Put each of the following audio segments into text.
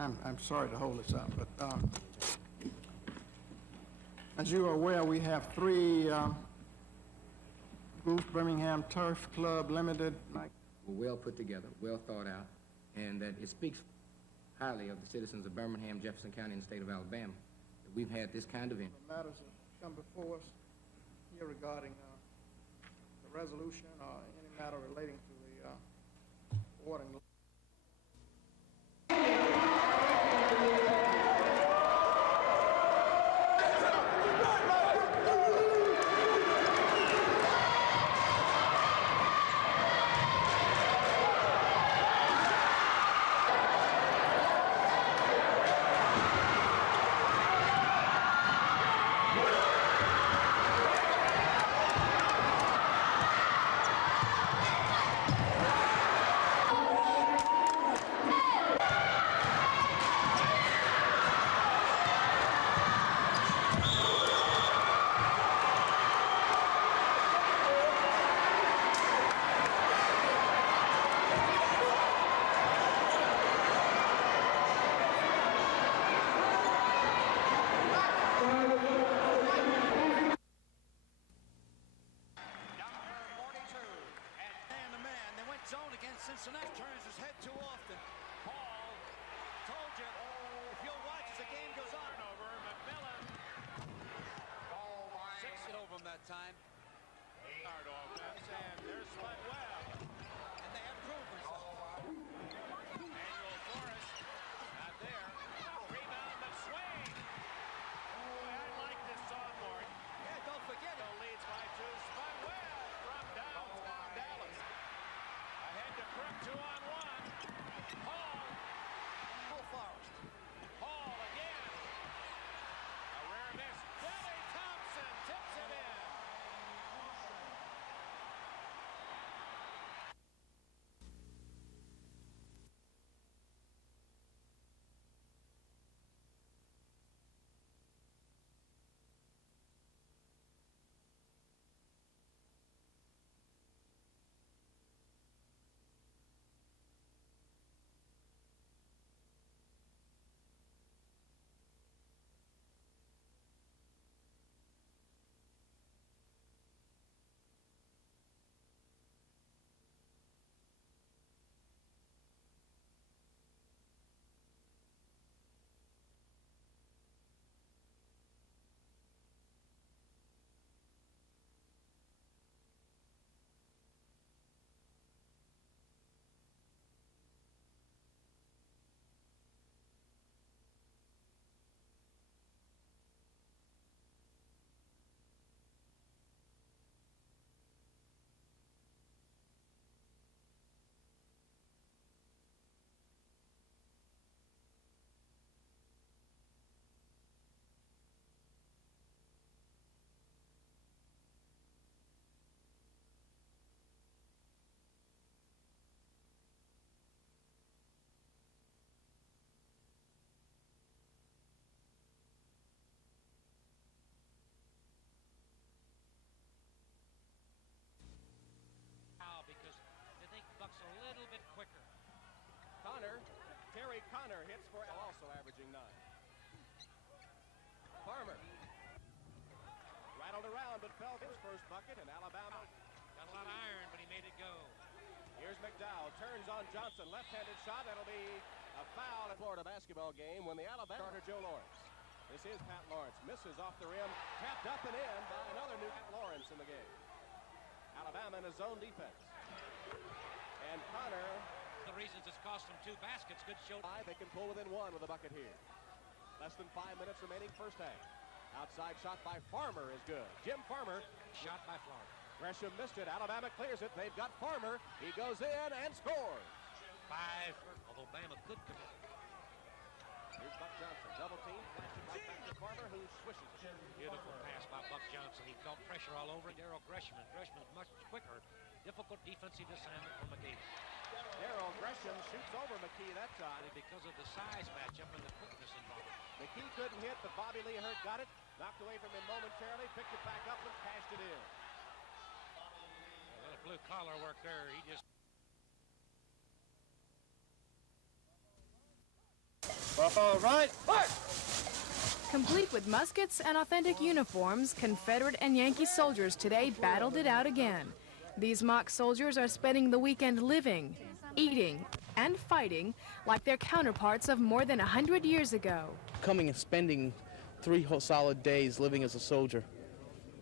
I'm sorry to hold this up, but as you are aware, we have three Booth Birmingham Turf Club Limited. Well put together, well thought out, and that it speaks highly of the citizens of Birmingham, Jefferson County, and the state of Alabama that we've had this kind of event. The matters that come before us here regarding the resolution or any matter relating to the awarding. Cincinnati turns his head too often. Hall, told you, if you'll watch as the game goes on. Over McMillan. 6 over him that time. Hard offense, and there's Spud Webb. And they have proved themselves. Manuel Forrest, not there. Rebound, McSwain. Boy, I like this sophomore. Yeah, don't forget it. Leads by 2. Spud Webb from downtown Dallas. Ahead to Crook, 2-on-1. Hall. Forrest. Hall again. A rare miss. Billy Thompson tips it in. Terry Connor hits for also averaging 9. Farmer rattled around but fell his first bucket, and Alabama Got a lot of iron, but he made it go. Here's McDowell, turns on Johnson, left-handed shot. That'll be a foul in Florida basketball game when the Alabama starter Joe Lawrence. This is Pat Lawrence, misses off the rim, tapped up and in by another new Pat Lawrence in the game. Alabama in a zone defense. And Connor, The reasons it's cost them 2 baskets. Good show. they can pull within 1 with a bucket here. Less than 5 minutes remaining first half. Outside shot by Farmer is good. Jim Farmer. Shot by Florida. Gresham missed it. Alabama clears it. They've got Farmer. He goes in and scores. 5, although Bama could commit. Here's Buck Johnson. Double team. Flashing right back to Farmer, who swishes it. Beautiful pass by Buck Johnson. He felt pressure all over Darrell Gresham, and Gresham is much quicker. Difficult defensive assignment for McGee. Darrell Gresham shoots over McKee that time. Because of the size matchup and the quickness involved. McKee couldn't hit, but Bobby Lee Hurt got it. Knocked away from him momentarily. Picked it back up and cashed it in. A little blue collar work there. He just... All right, march! Complete with muskets and authentic uniforms, Confederate and Yankee soldiers today battled it out again. These mock soldiers are spending the weekend living, eating, and fighting like their counterparts of more than 100 years ago. Coming and spending 3 whole solid days living as a soldier,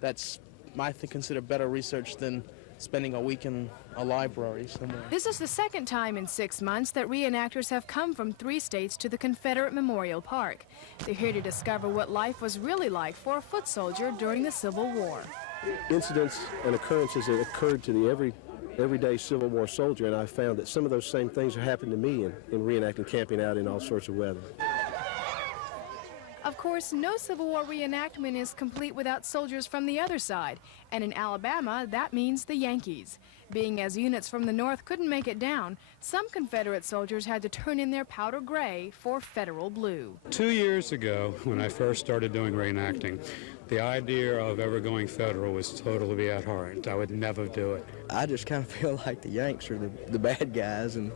that's, I think, considered better research than spending a week in a library somewhere. This is the second time in 6 months that reenactors have come from 3 states to the Confederate Memorial Park. They're here to discover what life was really like for a foot soldier during the Civil War. Incidents and occurrences that occurred to the everyday Civil War soldier, and I found that some of those same things are happening to me in reenacting camping out in all sorts of weather. Of course, no Civil War reenactment is complete without soldiers from the other side, and in Alabama, that means the Yankees. Being as units from the North couldn't make it down, some Confederate soldiers had to turn in their powder gray for Federal blue. 2 years ago, when I first started doing reenacting, the idea of ever going Federal was totally at heart. I would never do it. I just kind of feel like the Yanks are the bad guys, and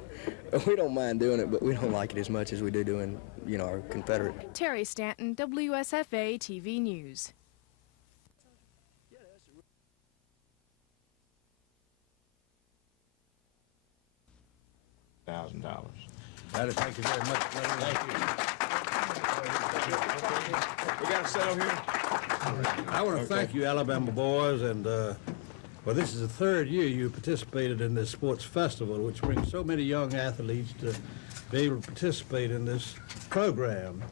we don't mind doing it, but we don't like it as much as we do doing, you know, our Confederate. Terry Stanton, WSFA TV News. $1,000. Thank you very much. Thank you. We got to settle here. I want to thank you, Alabama boys, and well, this is the 3rd year you participated in this sports festival, which brings so many young athletes to be able to participate in this program.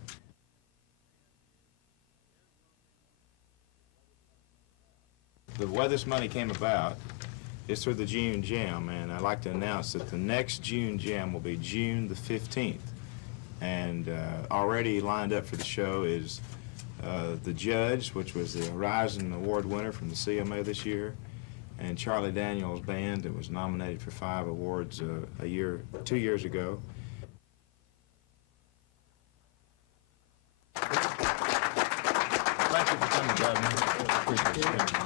The way this money came about is through the June Jam, and I'd like to announce that the next June Jam will be June the 15th. And already lined up for the show is The Judge, which was the Horizon Award winner from the CMA this year, and Charlie Daniels' band that was nominated for 5 awards 2 years ago. Thank you for coming, Governor. Appreciate it.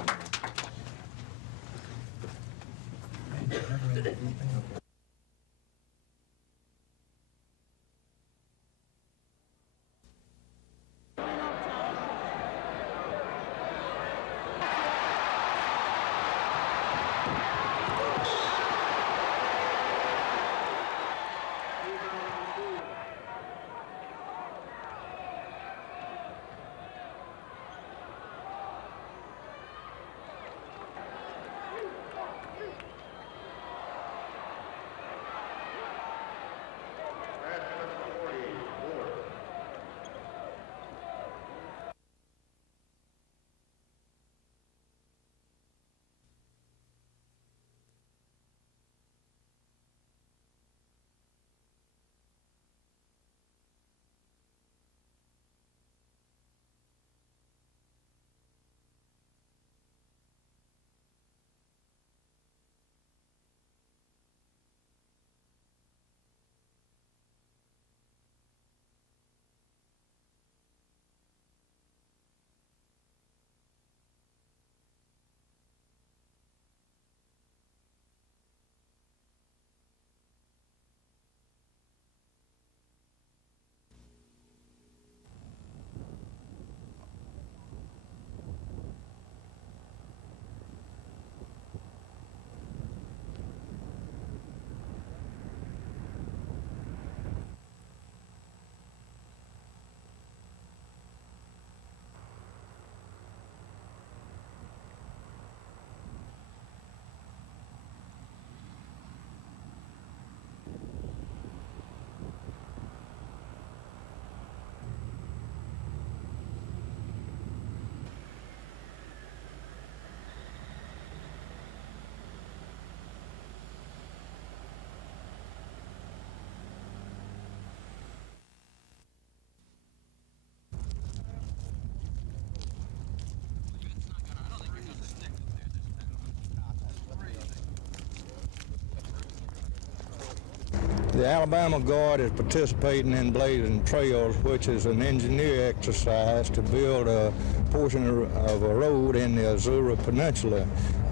The Alabama Guard is participating in blazing trails, which is an engineer exercise to build a portion of a road in the Azura Peninsula.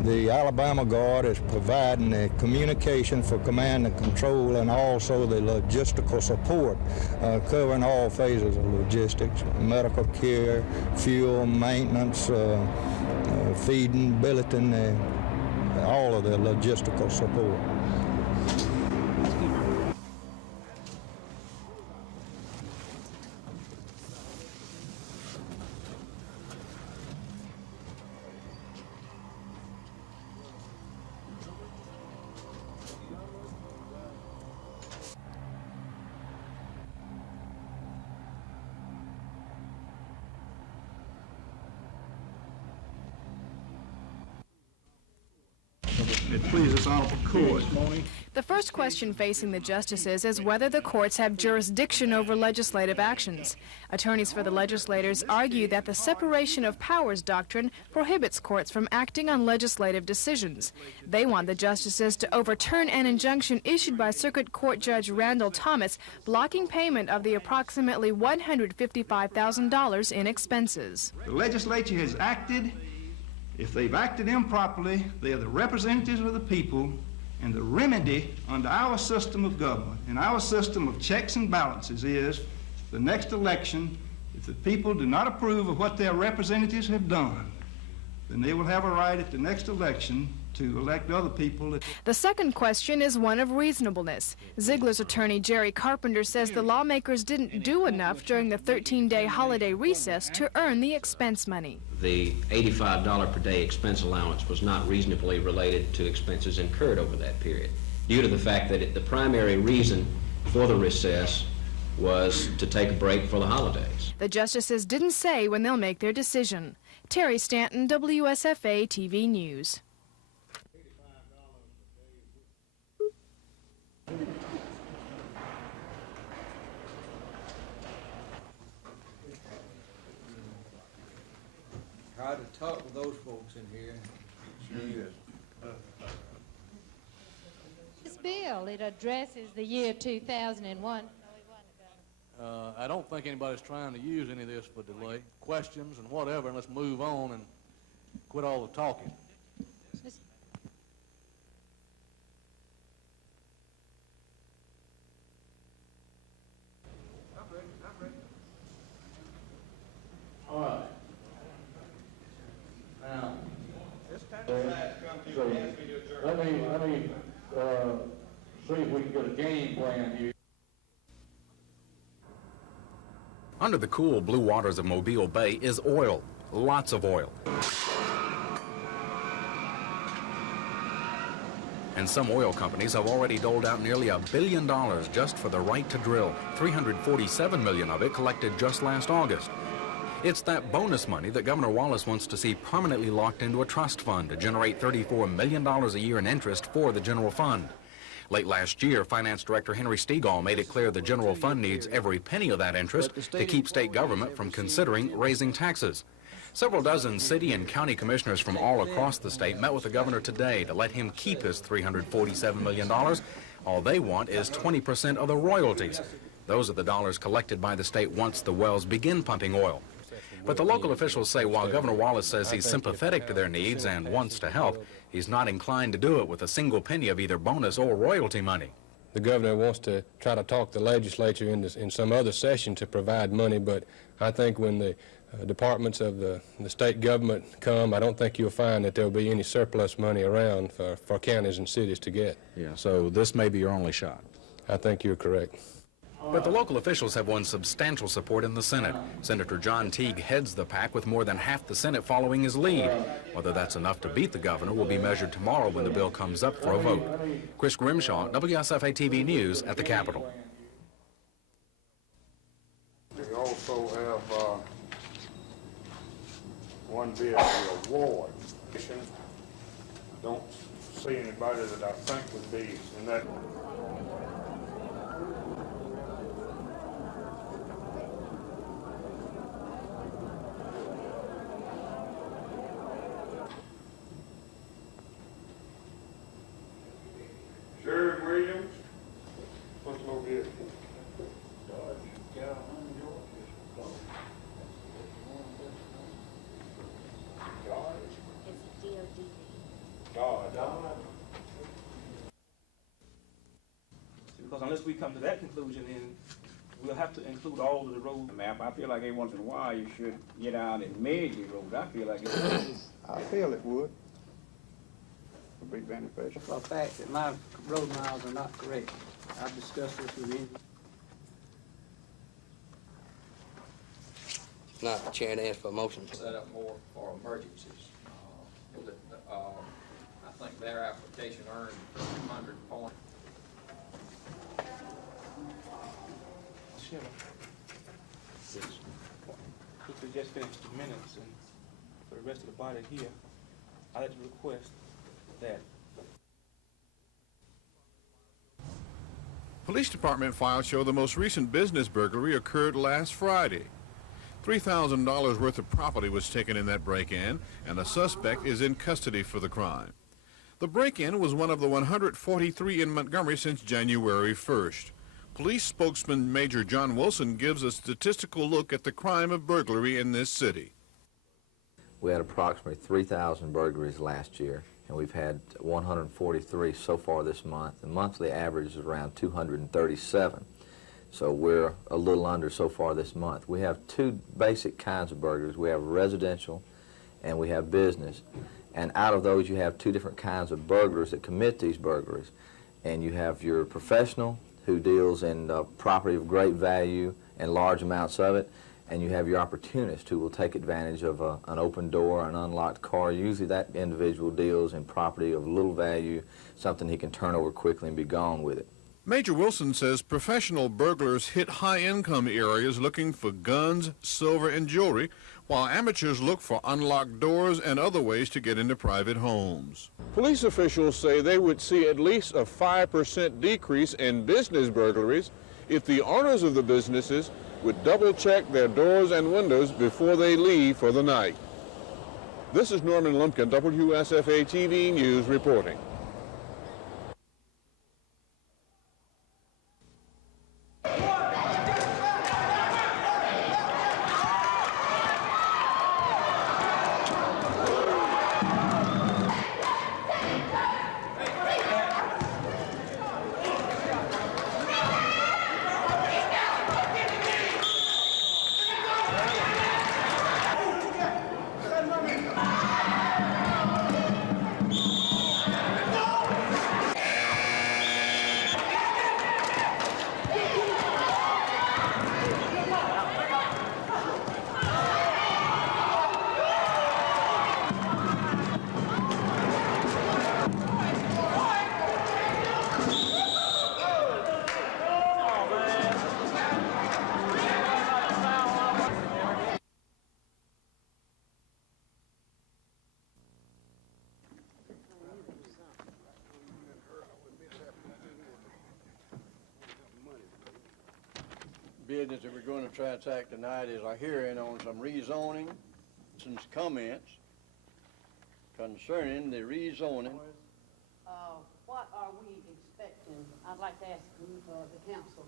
The Alabama Guard is providing the communication for command and control and also the logistical support, covering all phases of logistics, medical care, fuel, maintenance, feeding, billeting, all of the logistical support. It pleases this honorable court. The first question facing the justices is whether the courts have jurisdiction over legislative actions. Attorneys for the legislators argue that the separation of powers doctrine prohibits courts from acting on legislative decisions. They want the justices to overturn an injunction issued by Circuit Court Judge Randall Thomas blocking payment of the approximately $155,000 in expenses. The legislature has acted. If they've acted improperly, they are the representatives of the people, and the remedy under our system of government and our system of checks and balances is the next election, if the people do not approve of what their representatives have done, then they will have a right at the next election to elect other people. The second question is one of reasonableness. Ziegler's attorney Jerry Carpenter says the lawmakers didn't do enough during the 13-day holiday recess to earn the expense money. The $85 per day expense allowance was not reasonably related to expenses incurred over that period, due to the fact that the primary reason for the recess was to take a break for the holidays. The justices didn't say when they'll make their decision. Terry Stanton, WSFA TV News. Try to talk with those folks in here. Sure is. This bill, it addresses the year 2001. I don't think anybody's trying to use any of this for delay. Questions and whatever, and let's move on and quit all the talking. All right. Now, let me see if we can get a game plan here. Under the cool blue waters of Mobile Bay is oil, lots of oil. And some oil companies have already doled out nearly $1 billion just for the right to drill, $347 million of it collected just last August. It's that bonus money that Governor Wallace wants to see permanently locked into a trust fund to generate $34 million a year in interest for the general fund. Late last year, Finance Director Henry Stegall made it clear the general fund needs every penny of that interest to keep state government from considering raising taxes. Several dozen city and county commissioners from all across the state met with the governor today to let him keep his $347 million. All they want is 20% of the royalties. Those are the dollars collected by the state once the wells begin pumping oil. But the local officials say while Governor Wallace says he's sympathetic to their needs and wants to help, he's not inclined to do it with a single penny of either bonus or royalty money. The governor wants to try to talk the legislature in some other session to provide money, but I think when the departments of the state government come, I don't think you'll find that there'll be any surplus money around for counties and cities to get. Yeah, so this may be your only shot. I think you're correct. But the local officials have won substantial support in the Senate. Senator John Teague heads the pack with more than half the Senate following his lead. Whether that's enough to beat the governor will be measured tomorrow when the bill comes up for a vote. Chris Grimshaw, WSFA TV News at the Capitol. We also have one vehicle award. I don't see anybody that I think would be in that. Sheriff Williams, what's the little vehicle? Because unless we come to that conclusion, then we'll have to include all of the road map. I feel like every once in a while you should get out and measure roads. I feel like it I feel it would be beneficial. For a fact that my road miles are not correct. I've discussed this with you. Not the chair to ask for a motion. Set up more for emergencies. I think their application earned 100 points. We just finished the minutes, and for the rest of the body here, I'd like to request that. Police department files show the most recent business burglary occurred last Friday. $3,000 worth of property was taken in that break-in, and the suspect is in custody for the crime. The break-in was one of the 143 in Montgomery since January 1st. Police spokesman Major John Wilson gives a statistical look at the crime of burglary in this city. We had approximately 3,000 burglaries last year, and we've had 143 so far this month. The monthly average is around 237. So we're a little under so far this month. We have two basic kinds of burglaries. We have residential and we have business. And out of those you have two different kinds of burglars that commit these burglaries. And you have your professional who deals in property of great value and large amounts of it, and you have your opportunist who will take advantage of an open door, an unlocked car. Usually that individual deals in property of little value, something he can turn over quickly and be gone with it. Major Wilson says professional burglars hit high-income areas looking for guns, silver, and jewelry, while amateurs look for unlocked doors and other ways to get into private homes. Police officials say they would see at least a 5% decrease in business burglaries if the owners of the businesses would double-check their doors and windows before they leave for the night. This is Norman Lumpkin, WSFA TV News reporting. Business that we're going to transact tonight is a hearing on some rezoning, some comments concerning the rezoning. What are we expecting? I'd like to ask the council.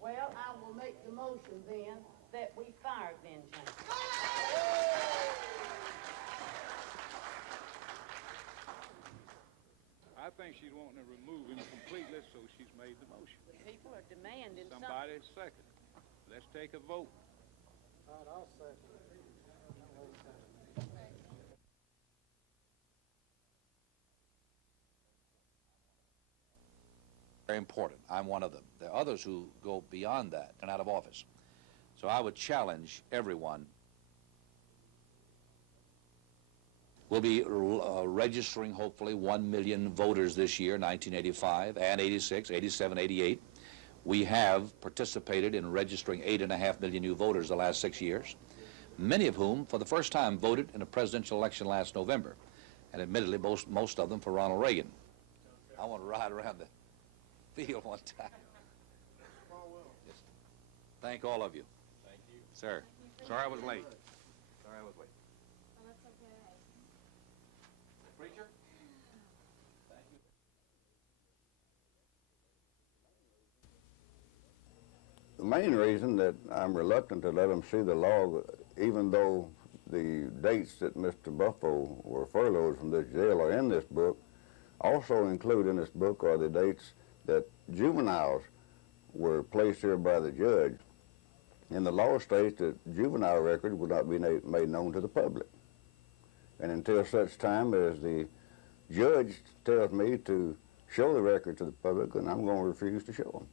Well, I will make the motion then that we fire Ben James. I think she's wanting to remove him completely, so she's made the motion. The people are demanding Somebody second. Let's take a vote. All right, I'll second. Very important. I'm one of them. There are others who go beyond that and out of office. So I would challenge everyone. We'll be registering, hopefully, 1 million voters this year, 1985, and 86, 87, 88. We have participated in registering 8.5 million new voters the last 6 years, many of whom, for the first time, voted in a presidential election last November, and admittedly, most of them for Ronald Reagan. I want to ride around the field one time. Just thank all of you. Thank you. Sir, sorry I was late. Sorry I was late. Preacher? The main reason that I'm reluctant to let them see the log, even though the dates that Mr. Buffo were furloughed from this jail are in this book. Also included in this book are the dates that juveniles were placed here by the judge. And the law states that juvenile records will not be made known to the public. And until such time as the judge tells me to show the record to the public, then I'm going to refuse to show them.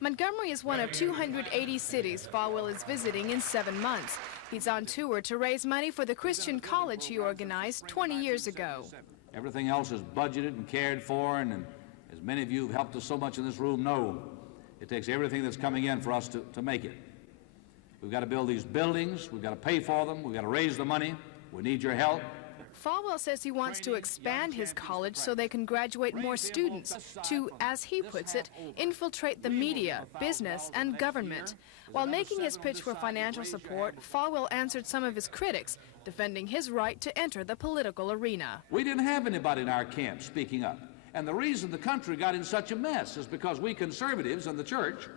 Montgomery is one of 280 cities Falwell is visiting in 7 months. He's on tour to raise money for the Christian college he organized 20 years ago. Everything else is budgeted and cared for, and as many of you who've helped us so much in this room know, it takes everything that's coming in for us to make it. We've got to build these buildings, we've got to pay for them, we've got to raise the money, we need your help. Falwell says he wants to expand his college so they can graduate more students to, as he puts it, infiltrate the media, business, and government. While making his pitch for financial support, Falwell answered some of his critics, defending his right to enter the political arena. We didn't have anybody in our camp speaking up. And the reason the country got in such a mess is because we conservatives in the church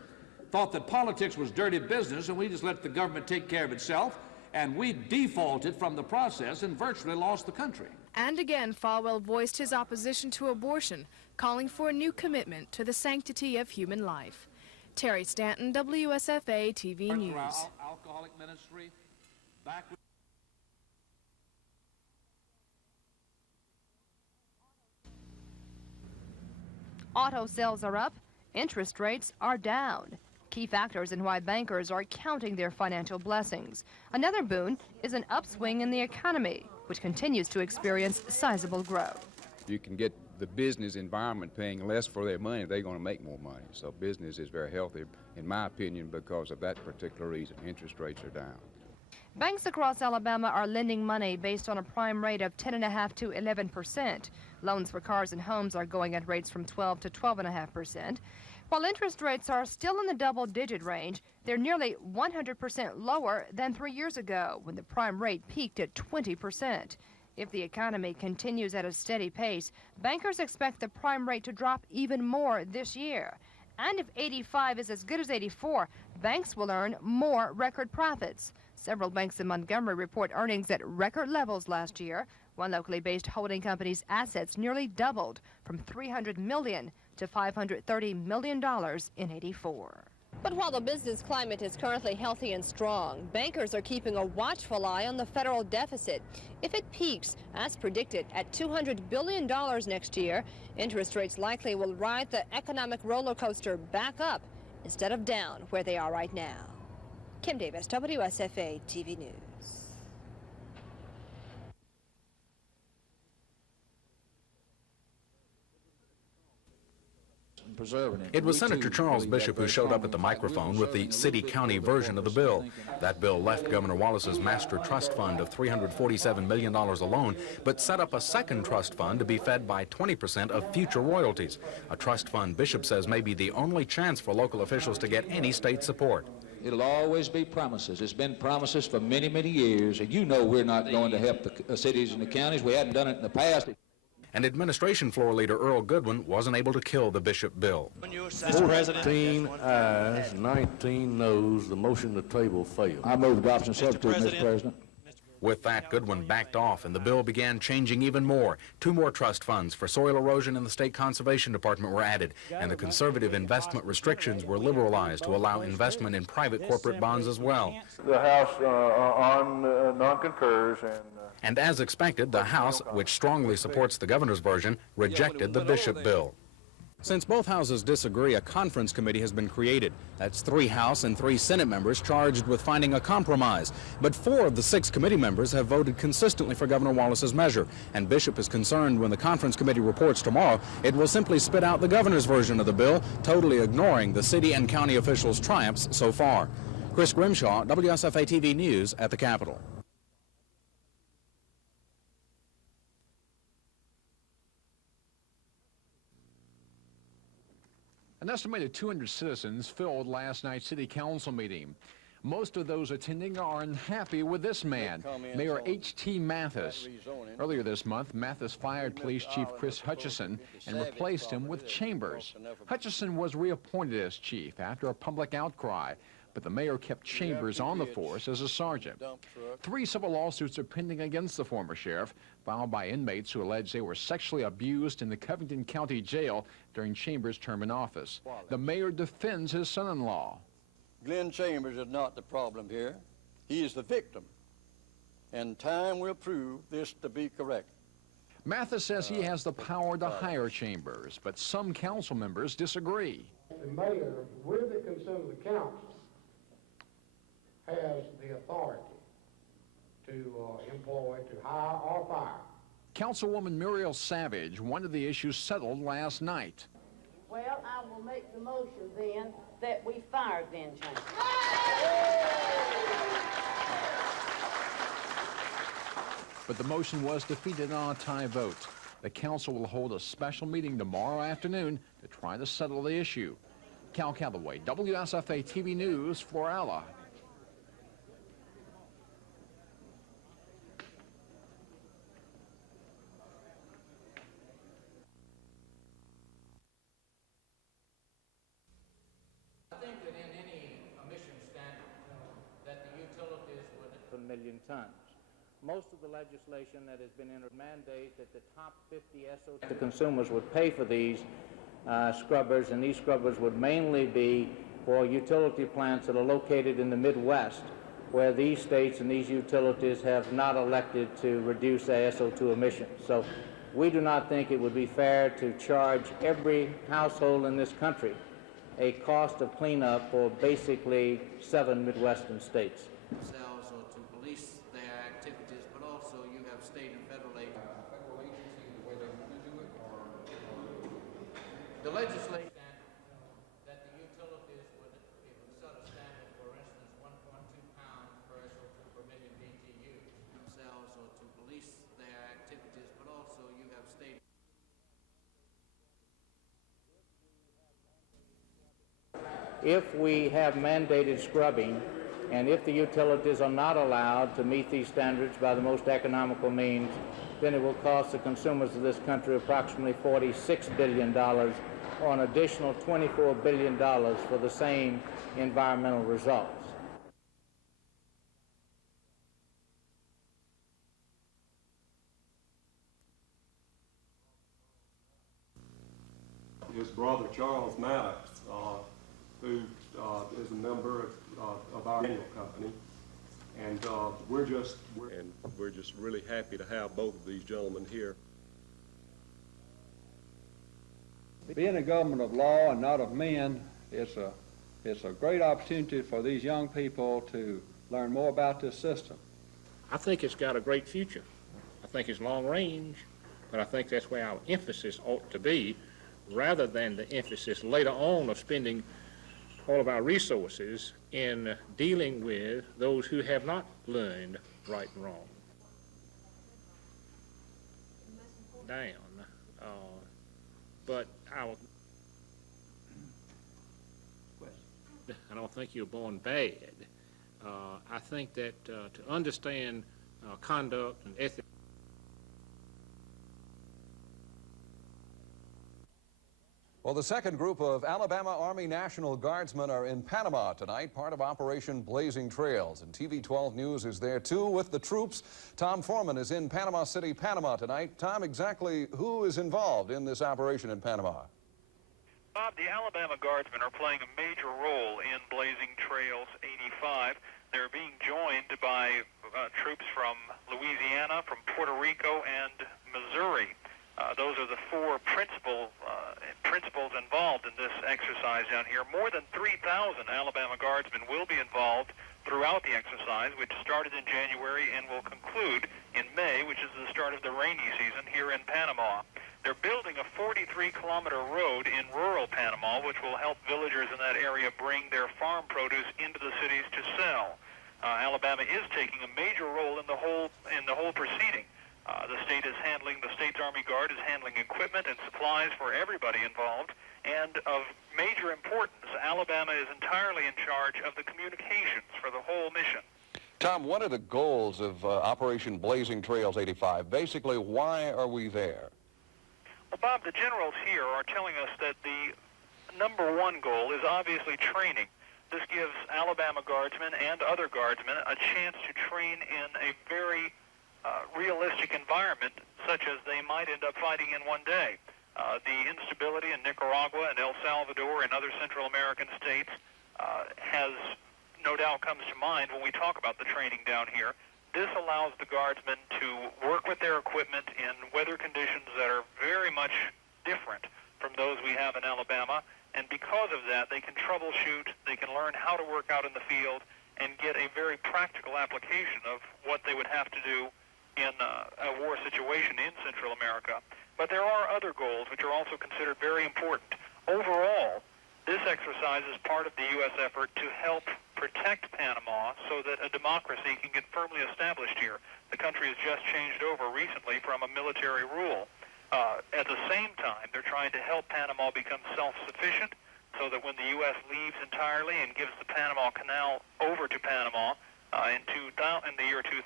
thought that politics was dirty business and we just let the government take care of itself. And we defaulted from the process and virtually lost the country. And again, Falwell voiced his opposition to abortion, calling for a new commitment to the sanctity of human life. Terry Stanton, WSFA TV News. Alcoholic ministry, back with Auto sales are up, interest rates are down. Key factors in why bankers are counting their financial blessings. Another boon is an upswing in the economy, which continues to experience sizable growth. You can get the business environment paying less for their money, they're going to make more money. So business is very healthy, in my opinion, because of that particular reason. Interest rates are down. Banks across Alabama are lending money based on a prime rate of 10.5% to 11%. Loans for cars and homes are going at rates from 12 to 12.5%. While interest rates are still in the double-digit range, they're nearly 100% lower than 3 years ago, when the prime rate peaked at 20%. If the economy continues at a steady pace, bankers expect the prime rate to drop even more this year. And if 85 is as good as 84, banks will earn more record profits. Several banks in Montgomery report earnings at record levels last year. One locally based holding company's assets nearly doubled from $300 million to $530 million in '84. But while the business climate is currently healthy and strong, bankers are keeping a watchful eye on the federal deficit. If it peaks, as predicted, at $200 billion next year, interest rates likely will ride the economic roller coaster back up instead of down where they are right now. Kim Davis, WSFA TV News. It was Senator Charles Bishop who showed up at the microphone with the city-county version of the bill. That bill left Governor Wallace's master trust fund of $347 million alone, but set up a second trust fund to be fed by 20% of future royalties. A trust fund Bishop says may be the only chance for local officials to get any state support. It'll always be promises. It's been promises for many, many years, and you know we're not going to help the cities and the counties. We hadn't done it in the past. And administration floor leader Earl Goodwin wasn't able to kill the Bishop bill. 14 ayes, 19 noes. The motion to table failed. I move adoption substitute, Mr. President. With that, Goodwin backed off, and the bill began changing even more. 2 more trust funds for soil erosion in the State Conservation Department were added, and the conservative investment restrictions were liberalized to allow investment in private corporate bonds as well. The House non-concurs And as expected, the House, which strongly supports the governor's version, rejected the Bishop bill. Since both houses disagree, a conference committee has been created. That's 3 House and 3 Senate members charged with finding a compromise. But 4 of the 6 committee members have voted consistently for Governor Wallace's measure. And Bishop is concerned when the conference committee reports tomorrow, it will simply spit out the governor's version of the bill, totally ignoring the city and county officials' triumphs so far. Chris Grimshaw, WSFA TV News at the Capitol. An estimated 200 citizens filled last night's city council meeting. Most of those attending are unhappy with this man, Mayor H.T. Mathis. Earlier this month, Mathis fired Police Chief Chris Hutchison and replaced him with Chambers. Hutchison was reappointed as chief after a public outcry, but the mayor kept Chambers on the force as a sergeant. 3 civil lawsuits are pending against the former sheriff, filed by inmates who allege they were sexually abused in the Covington County Jail during Chambers' term in office. The mayor defends his son-in-law. Glenn Chambers is not the problem here. He is the victim. And time will prove this to be correct. Mathis says he has the power to hire Chambers, but some council members disagree. The mayor, with the consent of the council, has the authority to employ, to hire or fire. Councilwoman Muriel Savage wanted the issue settled last night. Well, I will make the motion then that we fire Glenn Chambers. But the motion was defeated on a tie vote. The council will hold a special meeting tomorrow afternoon to try to settle the issue. Cal Calloway, WSFA TV News, Florala. Million tons. Most of the legislation that has been entered mandate that the top 50 SO the consumers would pay for these scrubbers, and these scrubbers would mainly be for utility plants that are located in the Midwest, where these states and these utilities have not elected to reduce their SO2 emissions. So we do not think it would be fair to charge every household in this country a cost of cleanup for basically 7 Midwestern states. The legislation that the utilities would set a standard, for instance, 1.2 pounds per SO2 per million BTU themselves, or to police their activities, but also you have stated. If we have mandated scrubbing, and if the utilities are not allowed to meet these standards by the most economical means, then it will cost the consumers of this country approximately $46 billion, or an additional $24 billion for the same environmental results. His brother Charles Maddox, who is a member of our annual company, and we're just really happy to have both of these gentlemen here. Being a government of law and not of men, it's a great opportunity for these young people to learn more about this system. I think it's got a great future. I think it's long range, but I think that's where our emphasis ought to be, rather than the emphasis later on of spending all of our resources in dealing with those who have not learned right and wrong. Down. But I don't think you're born bad. I think that to understand conduct and ethics. Well, the second group of Alabama Army National Guardsmen are in Panama tonight, part of Operation Blazing Trails. And TV 12 News is there, too, with the troops. Tom Foreman is in Panama City, Panama tonight. Tom, exactly who is involved in this operation in Panama? Bob, the Alabama Guardsmen are playing a major role in Blazing Trails 85. They're being joined by troops from Louisiana, from Puerto Rico, and Missouri. Those are the 4 principals involved in this exercise down here. More than 3,000 Alabama Guardsmen will be involved throughout the exercise, which started in January and will conclude in May, which is the start of the rainy season here in Panama. They're building a 43-kilometer road in rural Panama, which will help villagers in that area bring their farm produce into the cities to sell. Alabama is taking a major role in the whole proceeding. The state is handling the state's armed Army Guard is handling equipment and supplies for everybody involved. And of major importance, Alabama is entirely in charge of the communications for the whole mission. Tom, what are the goals of Operation Blazing Trails 85? Basically, why are we there? Well, Bob, the generals here are telling us that the number one goal is obviously training. This gives Alabama Guardsmen and other Guardsmen a chance to train in a very realistic environment, such as they might end up fighting in one day. The instability in Nicaragua and El Salvador and other Central American states has no doubt comes to mind when we talk about the training down here. This allows the Guardsmen to work with their equipment in weather conditions that are very much different from those we have in Alabama, and because of that, they can troubleshoot, they can learn how to work out in the field, and get a very practical application of what they would have to do in a war situation in Central America. But there are other goals which are also considered very important. Overall, this exercise is part of the U.S. effort to help protect Panama so that a democracy can get firmly established here. The country has just changed over recently from a military rule. At the same time, they're trying to help Panama become self-sufficient so that when the U.S. leaves entirely and gives the Panama Canal over to Panama in the year 2000,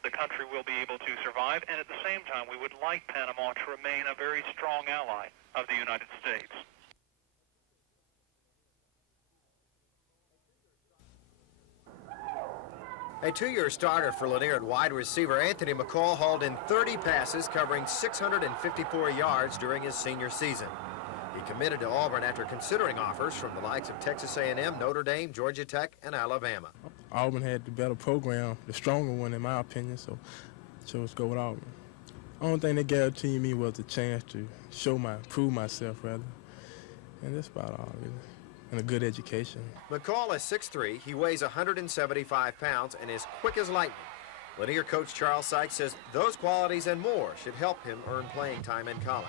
the country will be able to survive. And at the same time, we would like Panama to remain a very strong ally of the United States. A two-year starter for Lanier at wide receiver, Anthony McCall hauled in 30 passes covering 654 yards during his senior season. He committed to Auburn after considering offers from the likes of Texas A&M, Notre Dame, Georgia Tech, and Alabama. Auburn had the better program, the stronger one in my opinion, so I chose to go with Auburn. Only thing they guaranteed me was a chance to prove myself rather, and that's about all really. And a good education. McCall is 6'3", he weighs 175 pounds, and is quick as lightning. Lanier coach Charles Sykes says those qualities and more should help him earn playing time in college.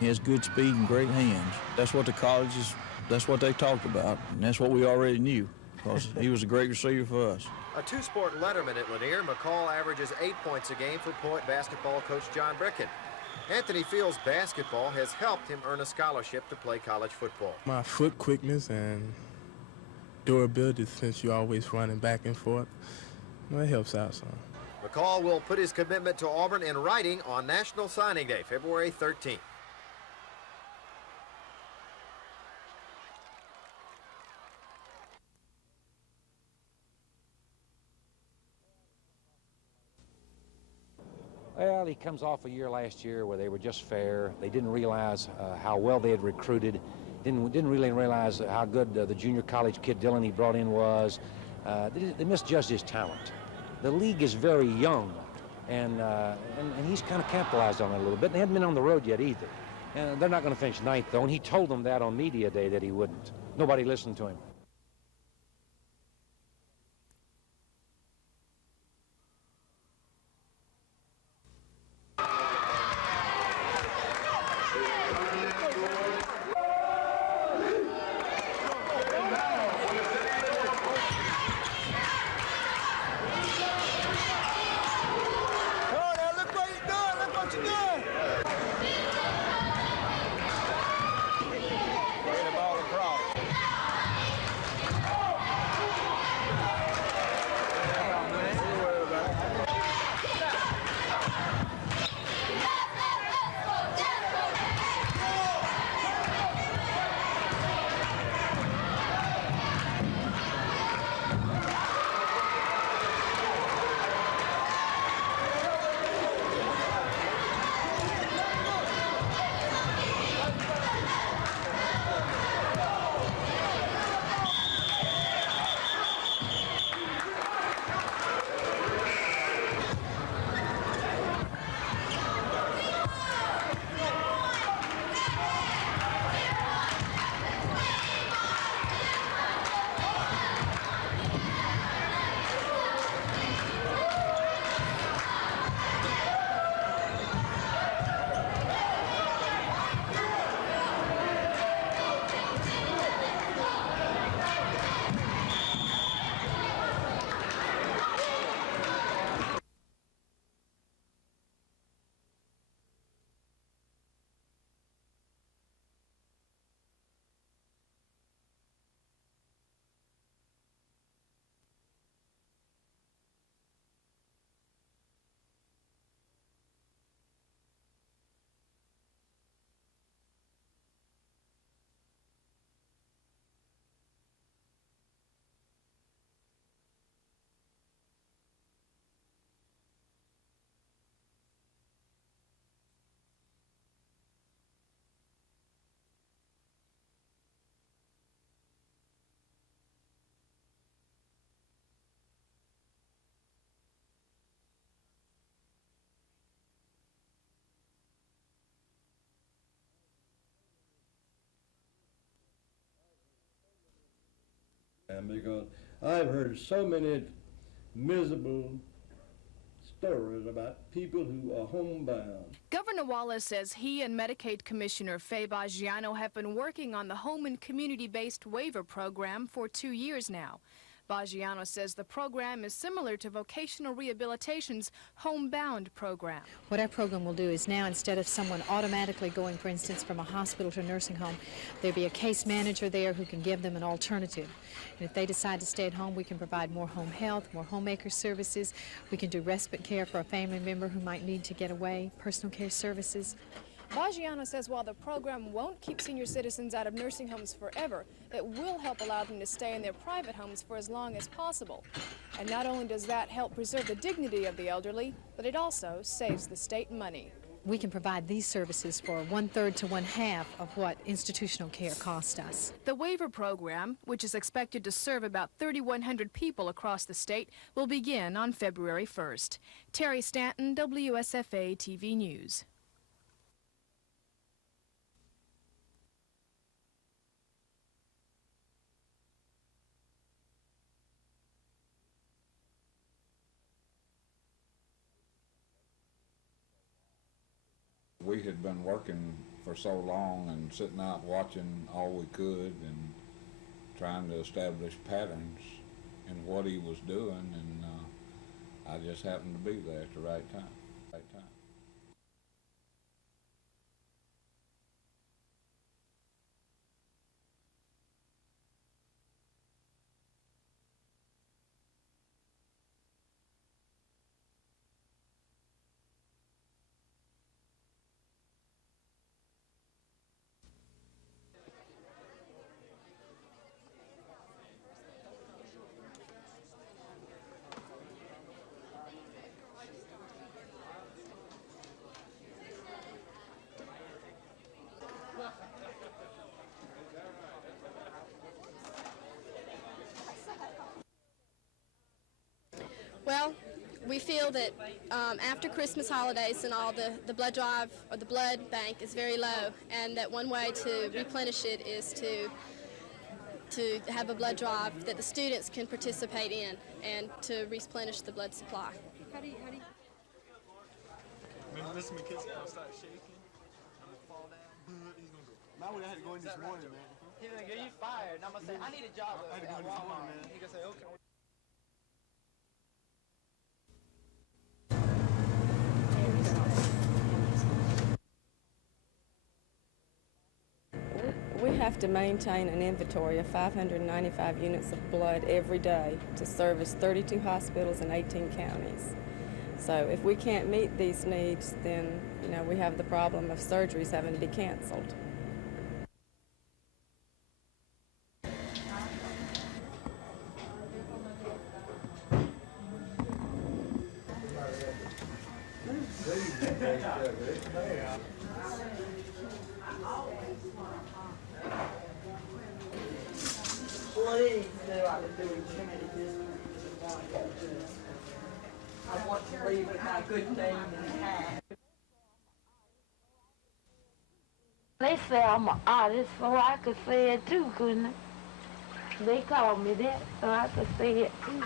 He has good speed and great hands. That's what the colleges, that's what they talked about, and that's what we already knew, because he was a great receiver for us. A two-sport letterman at Lanier, McCall averages 8 points a game for Point basketball coach John Bricken. Anthony feels basketball has helped him earn a scholarship to play college football. My foot quickness and durability, since you're always running back and forth, it helps out some. McCall will put his commitment to Auburn in writing on National Signing Day, February 13th. Well, he comes off a year last year where they were just fair. They didn't realize how well they had recruited. Didn't really realize how good the junior college kid Dillon he brought in was. They misjudged his talent. The league is very young, and he's kind of capitalized on it a little bit. They haven't been on the road yet either. And they're not going to finish ninth, though, and he told them that on media day that he wouldn't. Nobody listened to him. program, because I've heard so many miserable stories about people who are homebound. Governor Wallace says he and Medicaid Commissioner Faye Baggiano have been working on the home and community-based waiver program for 2 years now. Baggiano says the program is similar to vocational rehabilitation's homebound program. What our program will do is now, instead of someone automatically going, for instance, from a hospital to a nursing home, there'll be a case manager there who can give them an alternative. And if they decide to stay at home, we can provide more home health, more homemaker services. We can do respite care for a family member who might need to get away, personal care services. Baggiano says while the program won't keep senior citizens out of nursing homes forever, it will help allow them to stay in their private homes for as long as possible. And not only does that help preserve the dignity of the elderly, but it also saves the state money. We can provide these services for 1/3 to 1/2 of what institutional care costs us. The waiver program, which is expected to serve about 3,100 people across the state, will begin on February 1st. Terry Stanton, WSFA TV News. We had been working for so long and sitting out watching all we could and trying to establish patterns in what he was doing, and I just happened to be there at the right time. Well, we feel that after Christmas holidays and all, the blood drive or the blood bank is very low, and that one way to replenish it is to have a blood drive that the students can participate in and to replenish the blood supply. When Mr. McKissick gonna start shaking, I'm gonna fall down. He's gonna go. I would have had to go in this morning, man. He's gonna get you fired. And I'm gonna say, I need a job. I had to go in this morning, man. He gonna say, okay. We have to maintain an inventory of 595 units of blood every day to service 32 hospitals in 18 counties. So if we can't meet these needs, then, you know, we have the problem of surgeries having to be canceled. Please do like to do Trinity District. I want to leave with my good name intact. They say I'm an artist, so I could say it too, couldn't I? They called me that, so I could say it too.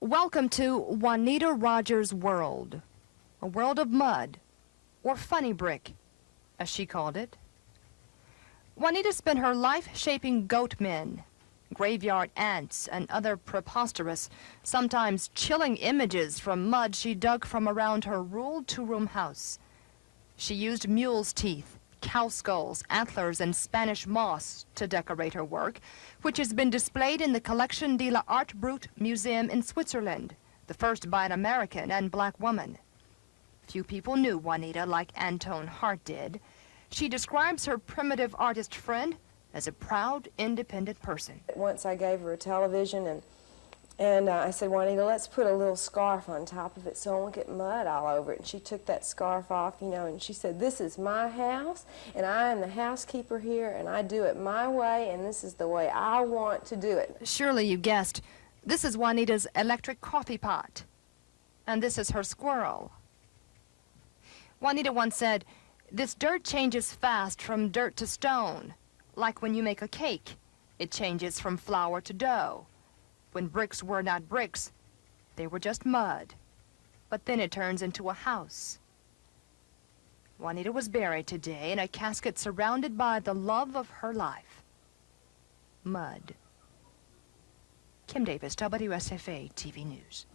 Welcome to Juanita Rogers' world. A world of mud, or funny brick, as she called it. Juanita spent her life shaping goat men, graveyard ants, and other preposterous, sometimes chilling images from mud she dug from around her rural two-room house. She used mule's teeth, cow skulls, antlers, and Spanish moss to decorate her work, which has been displayed in the Collection de l'Art Brut Museum in Switzerland, the first by an American and black woman. Few people knew Juanita like Antone Hart did. She describes her primitive artist friend as a proud, independent person. Once I gave her a television, and I said, Juanita, let's put a little scarf on top of it so I won't get mud all over it. And she took that scarf off, you know, and she said, this is my house, and I am the housekeeper here, and I do it my way, and this is the way I want to do it. Surely you guessed, this is Juanita's electric coffee pot, and this is her squirrel. Juanita once said, this dirt changes fast from dirt to stone, like when you make a cake. It changes from flour to dough. When bricks were not bricks, they were just mud. But then it turns into a house. Juanita was buried today in a casket surrounded by the love of her life. Mud. Kim Davis, WSFA TV News.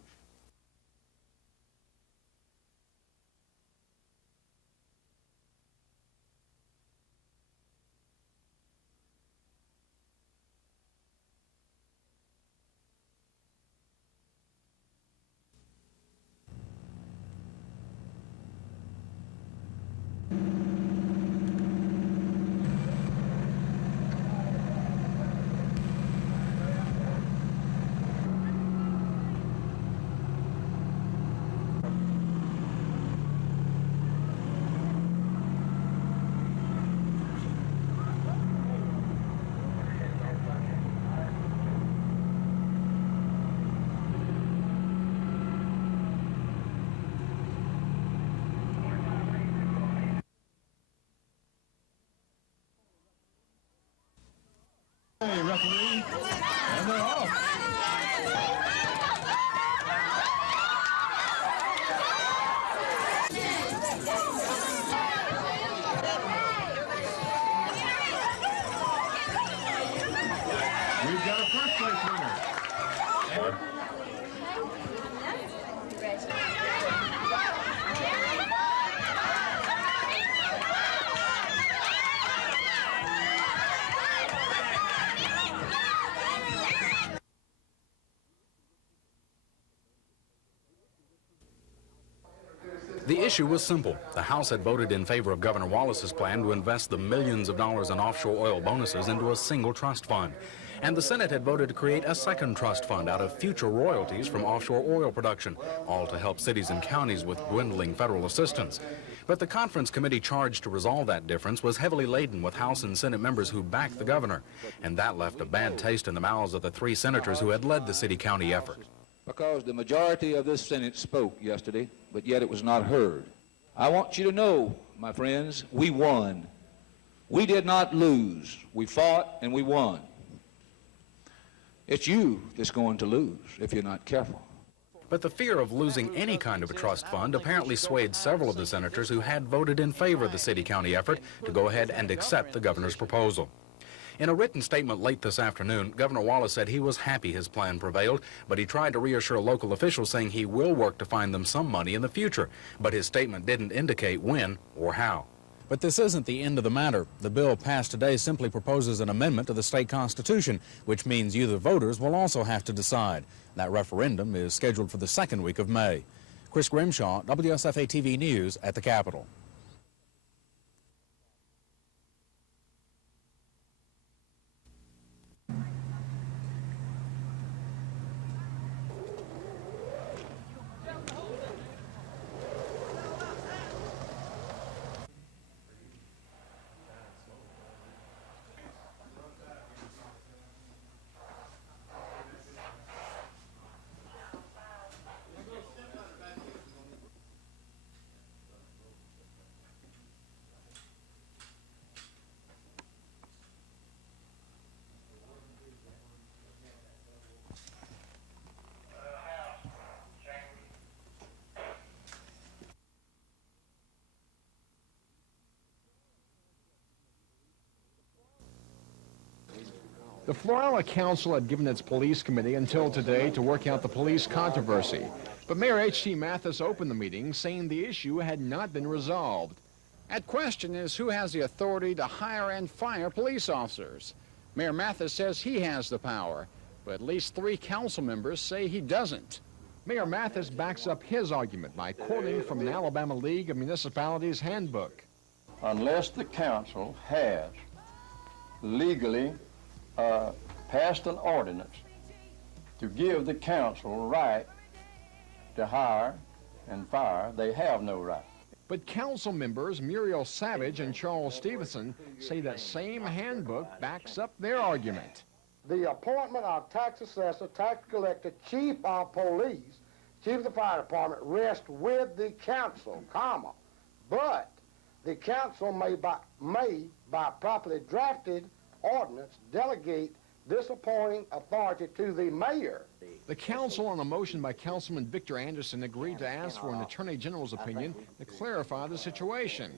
Hey, referee, and they're off. We've got a first place winner. The issue was simple. The House had voted in favor of Governor Wallace's plan to invest the millions of dollars in offshore oil bonuses into a single trust fund. And the Senate had voted to create a second trust fund out of future royalties from offshore oil production, all to help cities and counties with dwindling federal assistance. But the conference committee charged to resolve that difference was heavily laden with House and Senate members who backed the governor. And that left a bad taste in the mouths of the three senators who had led the city-county effort. Because the majority of this Senate spoke yesterday, but yet it was not heard. I want you to know, my friends, we won. We did not lose. We fought and we won. It's you that's going to lose if you're not careful. But the fear of losing any kind of a trust fund apparently swayed several of the senators who had voted in favor of the city-county effort to go ahead and accept the governor's proposal. In a written statement late this afternoon, Governor Wallace said he was happy his plan prevailed, but he tried to reassure local officials saying he will work to find them some money in the future. But his statement didn't indicate when or how. But this isn't the end of the matter. The bill passed today simply proposes an amendment to the state constitution, which means you, the voters, will also have to decide. That referendum is scheduled for the second week of May. Chris Grimshaw, WSFA TV News at the Capitol. The Florala Council had given its police committee until today to work out the police controversy. But Mayor H.T. Mathis opened the meeting saying the issue had not been resolved. At question is who has the authority to hire and fire police officers. Mayor Mathis says he has the power, but at least 3 council members say he doesn't. Mayor Mathis backs up his argument by quoting from an Alabama League of Municipalities handbook. Unless the council has legally passed an ordinance to give the council right to hire and fire, they have no right. But council members Muriel Savage and Charles Stevenson say that same handbook backs up their argument. The appointment of tax assessor, tax collector, chief of police, chief of the fire department rests with the council, comma. But the council may by properly drafted ordinance delegate disappointing authority to the mayor. The council, on a motion by Councilman Victor Anderson, agreed to ask for an Attorney General's opinion to clarify the situation.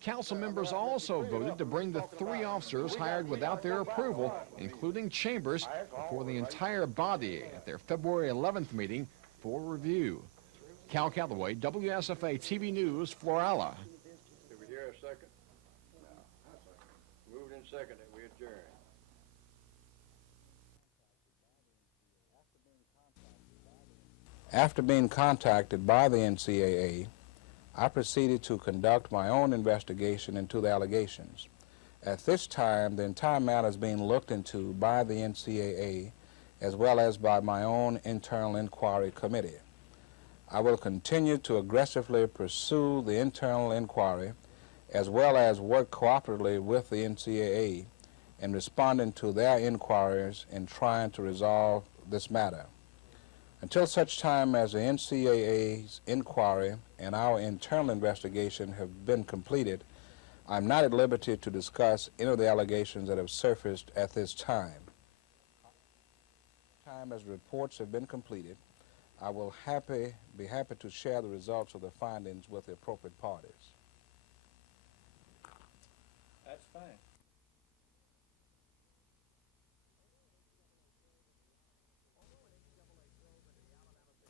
Council members also voted to bring the 3 officers hired without their approval, including Chambers, before the entire body at their February 11th meeting for review. Cal Calloway, WSFA TV News, Florala. Did we hear a second? Moved and seconded, we adjourn. After being contacted by the NCAA, I proceeded to conduct my own investigation into the allegations. At this time, the entire matter is being looked into by the NCAA as well as by my own internal inquiry committee. I will continue to aggressively pursue the internal inquiry as well as work cooperatively with the NCAA in responding to their inquiries and trying to resolve this matter. Until such time as the NCAA's inquiry and our internal investigation have been completed, I'm not at liberty to discuss any of the allegations that have surfaced at this time. As reports have been completed, I will be happy to share the results of the findings with the appropriate parties. That's fine.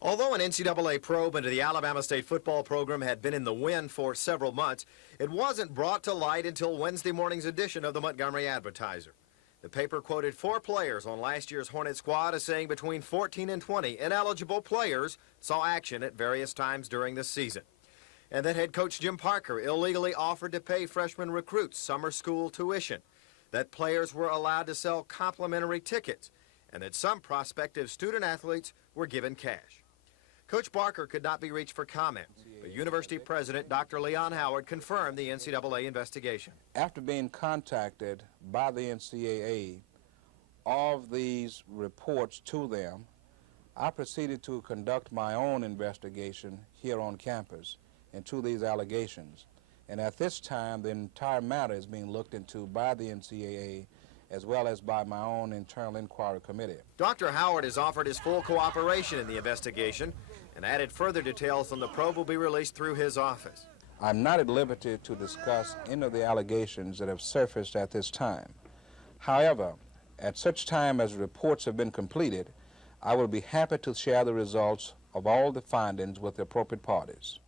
Although an NCAA probe into the Alabama State football program had been in the wind for several months, it wasn't brought to light until Wednesday morning's edition of the Montgomery Advertiser. The paper quoted 4 players on last year's Hornet squad as saying between 14 and 20 ineligible players saw action at various times during the season. And that head coach Jim Parker illegally offered to pay freshman recruits summer school tuition, that players were allowed to sell complimentary tickets, and that some prospective student athletes were given cash. Coach Barker could not be reached for comment, but University President Dr. Leon Howard confirmed the NCAA investigation. After being contacted by the NCAA of these reports to them, I proceeded to conduct my own investigation here on campus into these allegations. And at this time, the entire matter is being looked into by the NCAA as well as by my own internal inquiry committee. Dr. Howard has offered his full cooperation in the investigation and added further details on the probe will be released through his office. I'm not at liberty to discuss any of the allegations that have surfaced at this time. However, at such time as reports have been completed, I will be happy to share the results of all the findings with the appropriate parties.